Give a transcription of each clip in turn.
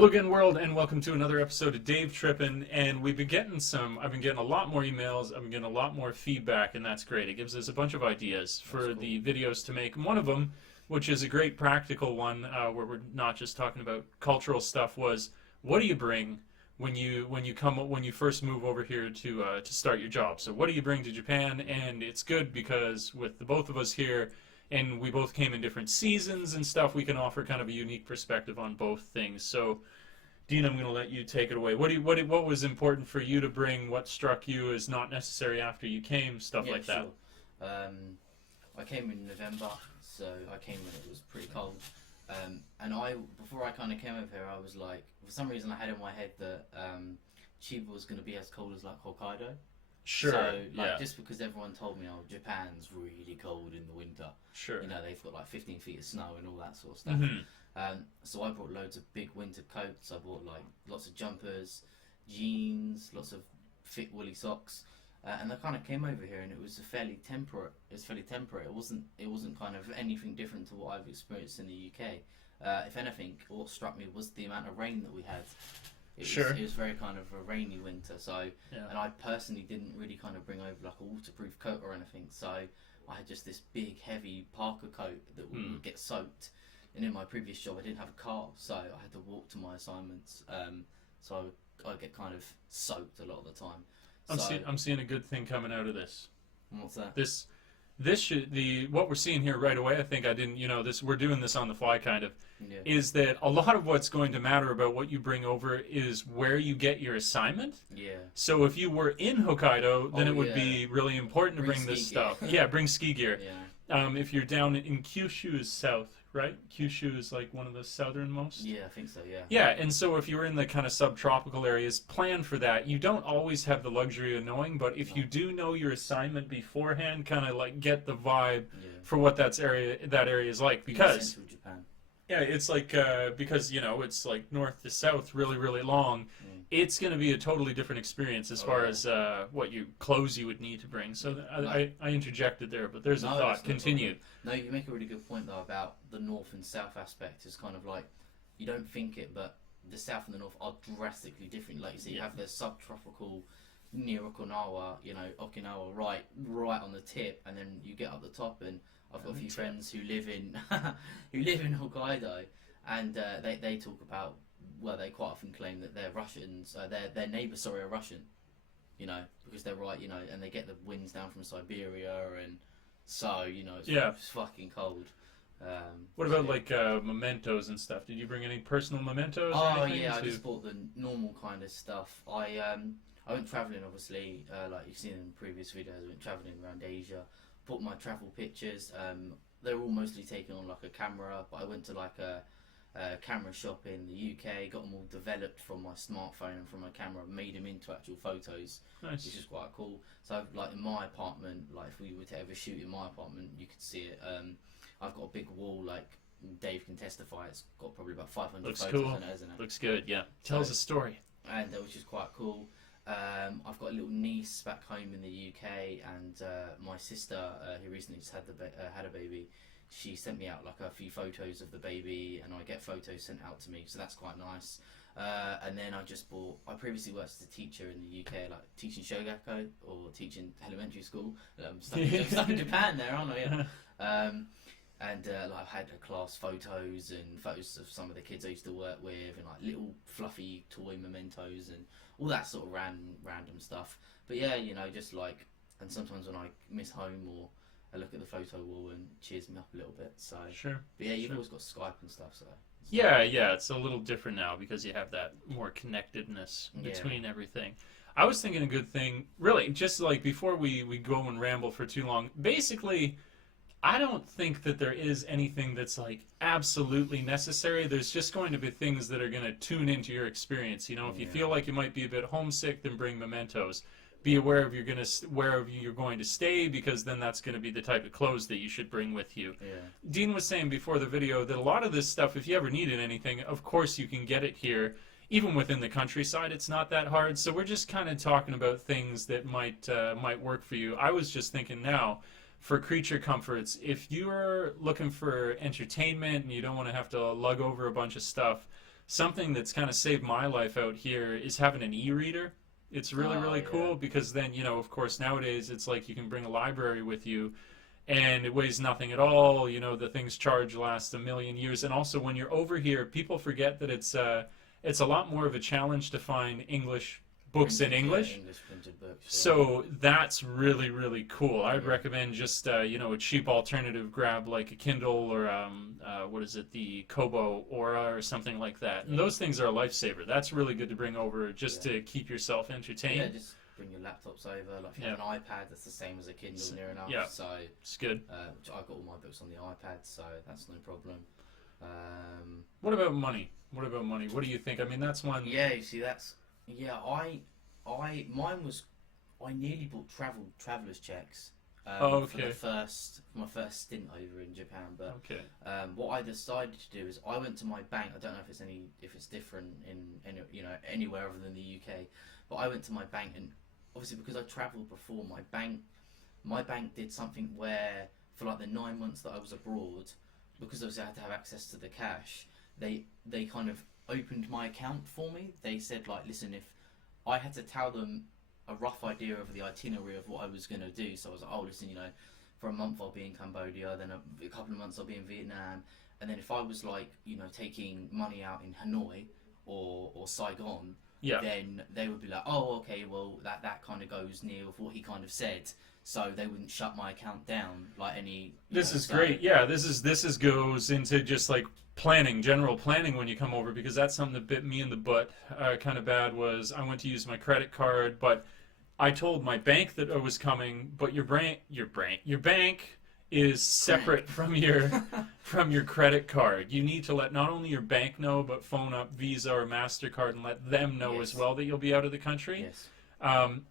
Hello again, world, and welcome to another episode of Dave Trippin'. And I've been getting a lot more emails, I've been getting a lot more feedback, and that's great. It gives us a bunch of ideas for the videos to make. And one of them, which is a great practical one, where we're not just talking about cultural stuff, was what do you bring when you first move over here to start your job? So what do you bring to Japan? And it's good because with the both of us here, and we both came in different seasons and stuff, we can offer kind of a unique perspective on both things. So, Dean, I'm going to let you take it away. What was important for you to bring? What struck you as not necessary after you came? Stuff like that. Sure. I came in November, so I came when it was pretty cold. And before I kind of came over here, I was like, for some reason, I had in my head that Chiba was going to be as cold as like Hokkaido. Sure. So, just because everyone told me, oh, Japan's really cold in the winter. Sure. You know, they've got like 15 feet of snow and all that sort of stuff. Mm-hmm. So I brought loads of big winter coats. I bought like lots of jumpers, jeans, lots of thick woolly socks. And I kind of came over here, and it was fairly temperate. It wasn't kind of anything different to what I've experienced in the UK. If anything, what struck me was the amount of rain that we had. It was very kind of a rainy winter, and I personally didn't really kind of bring over like a waterproof coat or anything, so I had just this big heavy parka coat that would get soaked. And in my previous job I didn't have a car, so I had to walk to my assignments, so I get kind of soaked a lot of the time. I'm seeing a good thing coming out of this. What's that? What we're seeing here right away, I think we're doing this on the fly kind of, is that a lot of what's going to matter about what you bring over is where you get your assignment. Yeah. So if you were in Hokkaido, then it would be really important to bring this stuff. Yeah, bring ski gear. Yeah. If you're down in Kyushu is south, right? Kyushu is like one of the southernmost. Yeah, I think so, yeah. Yeah, and so if you're in the kind of subtropical areas, plan for that. You don't always have the luxury of knowing, but if you do know your assignment beforehand, kind of like get the vibe for what that area is like. Because Central Japan. Yeah, it's like because it's like north to south, really, really long. It's going to be a totally different experience as far as what clothes you would need to bring. So I interjected there, but there's a thought. Continue. No, you make a really good point though about the north and south aspect. It's kind of like you don't think it, but the south and the north are drastically different. Like you see, you have the subtropical near Okinawa, Okinawa right on the tip, and then you get up the top. And I've got a few friends who live in Hokkaido, and they talk about. Well, they quite often claim that they're Russians. Their neighbours, are Russian. Because they're right. And they get the winds down from Siberia, and so it's fucking cold. What about like mementos and stuff? Did you bring any personal mementos? Oh yeah, I just bought the normal kind of stuff. I went travelling, obviously, like you've seen in previous videos. I went travelling around Asia. Bought my travel pictures. They're all mostly taken on like a camera, but I went to like a camera shop in the UK, got them all developed from my smartphone and from my camera, made them into actual photos, nice. Which is quite cool. So like in my apartment, like if we were to ever shoot in my apartment, you could see it. I've got a big wall, like Dave can testify, it's got probably about 500 photos cool. in it, isn't it? Looks good, yeah. Tells a story. And which is quite cool. I've got a little niece back home in the UK, and my sister, who recently just had a baby, she sent me out like a few photos of the baby, and I get photos sent out to me, so that's quite nice. And then I previously worked as a teacher in the UK, like teaching Shogako or teaching elementary school. Stuck in Japan there, aren't I? Yeah. And I had class photos and photos of some of the kids I used to work with, and like little fluffy toy mementos and all that sort of random stuff. But yeah, just like, and sometimes when I miss home or I look at the photo wall and cheers me up a little bit. So sure. But yeah, you've always got Skype and stuff. So yeah, it's a little different now because you have that more connectedness between everything. I was thinking a good thing, really, just like before we go and ramble for too long. Basically, I don't think that there is anything that's like absolutely necessary. There's just going to be things that are going to tune into your experience. If you feel like you might be a bit homesick, then bring mementos. Be aware of where you're going to stay, because then that's going to be the type of clothes that you should bring with you. Yeah. Dean was saying before the video that a lot of this stuff, if you ever needed anything, of course you can get it here. Even within the countryside, it's not that hard. So we're just kind of talking about things that might work for you. I was just thinking now, for creature comforts, if you're looking for entertainment and you don't want to have to lug over a bunch of stuff, something that's kind of saved my life out here is having an e-reader. It's really, Oh, really yeah. cool because then, of course, nowadays it's like you can bring a library with you and it weighs nothing at all. The things charged last a million years. And also when you're over here, people forget that it's a lot more of a challenge to find English books in English. Yeah, English printed books. Yeah. So that's really, really cool. I'd Yeah. recommend just, a cheap alternative. Grab like a Kindle or, what is it, the Kobo Aura or something like that. And Yeah. those things are a lifesaver. That's really good to bring over just to keep yourself entertained. Yeah, just bring your laptops over. Like if you have an iPad, that's the same as a Kindle near enough. Yeah. So It's good. I've got all my books on the iPad, so that's no problem. What about money? What do you think? I mean, that's one. Yeah, you see, mine was, I nearly bought traveller's checks. Okay. For my first stint over in Japan, but Okay. what I decided to do is I went to my bank. I don't know if it's different in anywhere other than the UK, but I went to my bank, and obviously because I travelled before, my bank did something where for like the 9 months that I was abroad, because obviously I had to have access to the cash, they kind of opened my account for me. They said like, listen, if I had to tell them a rough idea of the itinerary of what I was going to do. So I was like, oh, listen, for a month I'll be in Cambodia, then a couple of months I'll be in Vietnam, and then if I was like, taking money out in Hanoi or Saigon, Yeah. then they would be like, oh, okay, well that kind of goes near with what he kind of said, so they wouldn't shut my account down like any. This is great. Yeah, this is goes into just like general planning when you come over, because that's something that bit me in the butt kind of bad. Was I went to use my credit card, but I told my bank that I was coming, but your bank is separate from your credit card. You need to let not only your bank know, but phone up Visa or MasterCard and let them know Yes. as well that you'll be out of the country. Yes.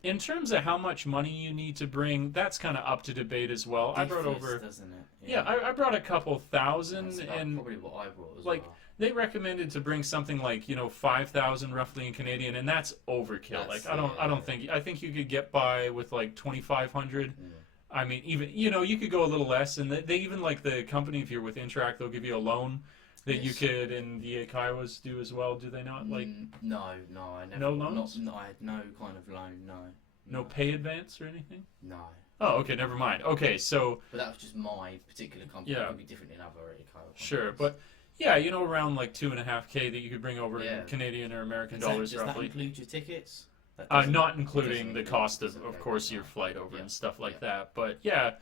In terms of how much money you need to bring, that's kind of up to debate as well. I brought Differs, over, doesn't it? yeah, I brought a couple thousand, That's about and probably what I brought as like, well. they recommended to bring something like 5,000 roughly in Canadian, and that's overkill. That's- I think you could get by with like 2,500. Yeah. I mean, even you could go a little less, and they even, like, the company, if you're with Interact, they'll give you a loan that you Yes. could, and the Kaiwas do as well. Do they not? Like, No, I never. No loans? No, I had no kind of loan. no pay advance or anything? No. Oh, okay, never mind. Okay, so But that was just my particular company. Yeah. It would be different in other kind of sure, companies. but yeah, around like 2.5K that you could bring over Yeah. in Canadian or American Does dollars that roughly. include your tickets? That doesn't- Not it including doesn't the include- cost doesn't of pay course, for your that. flight over Yeah. and stuff like Yeah. that. But yeah,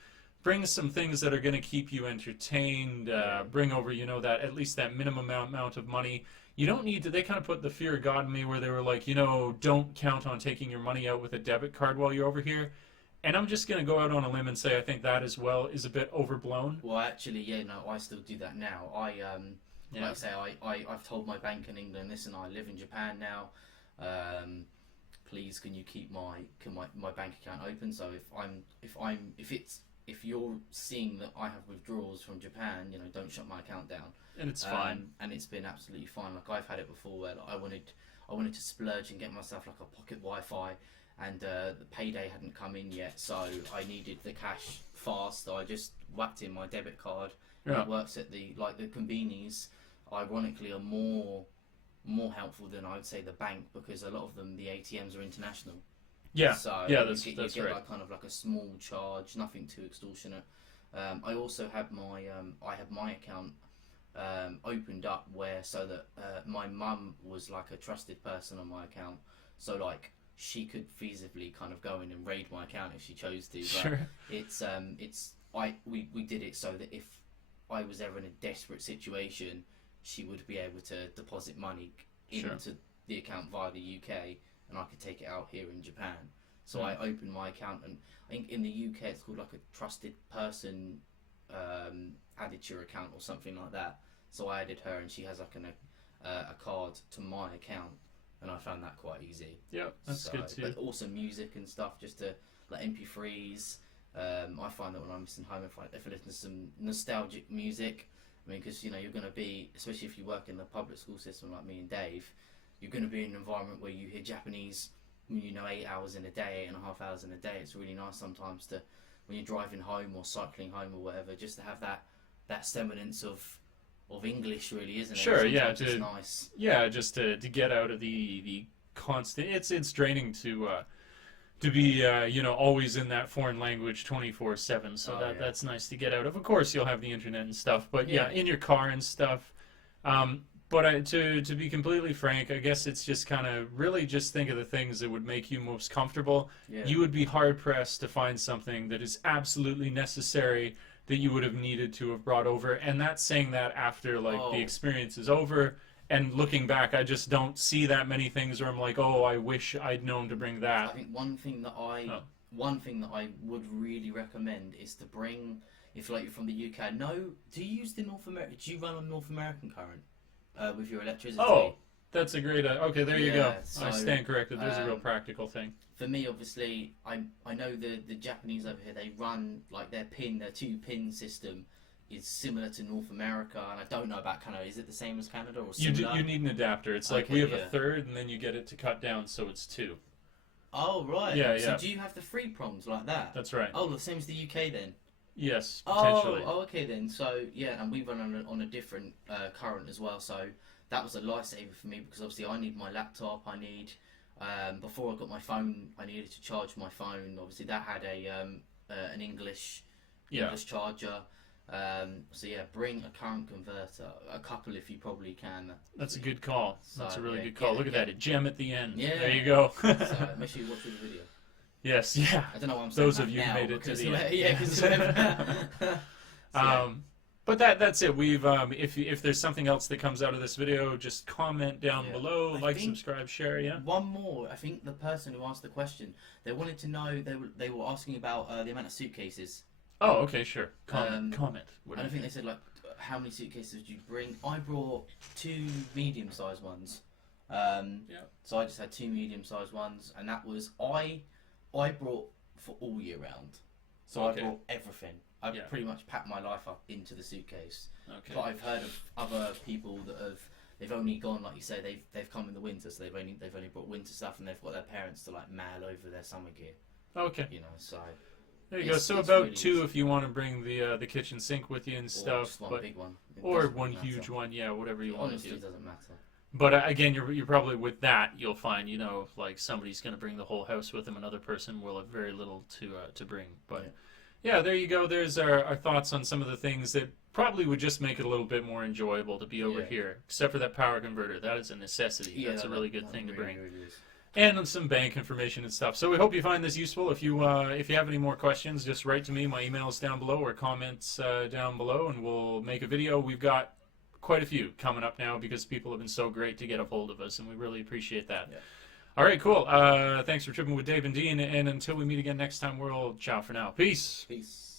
bring some things that are going to keep you entertained. Bring over, that at least that minimum amount of money. You don't need to. They kind of put the fear of God in me, where they were like, don't count on taking your money out with a debit card while you're over here. And I'm just going to go out on a limb and say I think that as well is a bit overblown. Well, actually, yeah, no, I still do that now. Like I say, I've told my bank in England, listen, I live in Japan now. Please, can you keep my bank account open? So if you're seeing that I have withdrawals from Japan, don't shut my account down. And it's fine. And it's been absolutely fine. Like I've had it before where like, I wanted to splurge and get myself like a pocket Wi-Fi, and the payday hadn't come in yet, so I needed the cash fast. So I just whacked in my debit card. Yeah. It works at the convenies. Ironically, are more helpful than I would say the bank, because a lot of them, the ATMs are international. Yeah, So yeah, you that's get right. like kind of like a small charge, nothing too extortionate. I also have my account opened up so that my mum was like a trusted person on my account, so like she could feasibly kind of go in and raid my account if she chose to. But Sure. we did it so that if I was ever in a desperate situation, she would be able to deposit money Sure. into the account via the UK, and I could take it out here in Japan. So I opened my account, and I think in the UK it's called like a trusted person added to your account or something like that. So I added her, and she has like a card to my account, and I found that quite easy. Yeah, that's good too. But also music and stuff, just to like MP3s. I find that when I'm missing home, if I listen to some nostalgic music, I mean, because you're going to be, especially if you work in the public school system like me and Dave, you're going to be in an environment where you hear Japanese, 8 hours in a day, 8.5 hours in a day. It's really nice sometimes to, when you're driving home or cycling home or whatever, just to have that semblance of of English, really, isn't it? Sure, yeah, Sometimes it's nice. Yeah, just to get out of the constant. It's draining to be always in that foreign language 24/7. So Oh, yeah. that's nice to get out of. Of course, you'll have the internet and stuff, but yeah, Yeah. in your car and stuff. But to be completely frank, I guess it's just kind of really just think of the things that would make you most comfortable. Yeah. You would be hard pressed to find something that is absolutely necessary that you would have needed to have brought over. And that's saying that after like Oh. the experience is over. And looking back, I just don't see that many things where I'm like, oh, I wish I'd known to bring I that. think one thing that Oh. I would really recommend is to bring, if like you're from the UK. No, do you use the North American? Do you run on North American current with your electricity? Oh, that's a great. Okay, there you go. Yeah, so, I stand corrected. There's a real um, practical thing. For me, obviously, I know the Japanese over here, they run like their 2-pin system is similar to North America, and I don't know about Canada. Is it the same as Canada or similar? You need an adapter. It's like Okay, we have yeah. a third, and then you get it to cut down, so it's 2. Oh right. Yeah, So yeah. do you have the 3 prongs like that? That's right. Oh, the same as the UK then. Yes, potentially. Oh, okay then. So yeah, and we run on a different current as well. So that was a lifesaver for me because obviously I need my laptop. I need before I got my phone, I needed to charge my phone. Obviously that had an English charger. So yeah, bring a current converter, a couple if you probably can. That's a good call. That's So, a really yeah, good call. yeah, Look at yeah. that, a gem at the end. Yeah. There you go. So make sure you watch the video. Yes, yeah. I don't know why I'm saying Those that of you now, who made it to because the end. yeah, because so, yeah. But that's it. We've if there's something else that comes out of this video, just comment down Yeah. below, I like, think- subscribe, share. Yeah. One more. I think the person who asked the question, they wanted to know. They were asking about the amount of suitcases. Oh, okay, sure. Comment. What I do don't you think they said like how many suitcases did you bring. I brought 2 medium-sized ones. So I just had 2 medium-sized ones, and that was I brought for all year round. So Okay. I brought everything. I Yeah. pretty much packed my life up into the suitcase. Okay. But I've heard of other people that they've only gone, like you say, they've come in the winter, so they've only brought winter stuff, and they've got their parents to like mail over their summer gear. Okay. You know, so There you go. It's- So it's about really 2 easy. if you want to bring the kitchen sink with you and or stuff, just one but big one. It or doesn't one matter. huge one, yeah, whatever you It want to honestly do. doesn't matter. But again, you're probably with that you'll find like somebody's going to bring the whole house with them. Another person will have very little to bring. But yeah, there you go. There's our thoughts on some of the things that probably would just make it a little bit more enjoyable to be over Yeah. here. Except for that power converter, that is a necessity. Yeah, That's a really good that thing to really, bring. really is. And some bank information and stuff. So we hope you find this useful. If you have any more questions, just write to me. My email is down below, or comments down below, and we'll make a video. We've got quite a few coming up now because people have been so great to get a hold of us, and we really appreciate that. Yeah. All right, cool. Thanks for tripping with Dave and Dean, and until we meet again next time, we'll ciao for now. Peace. Peace.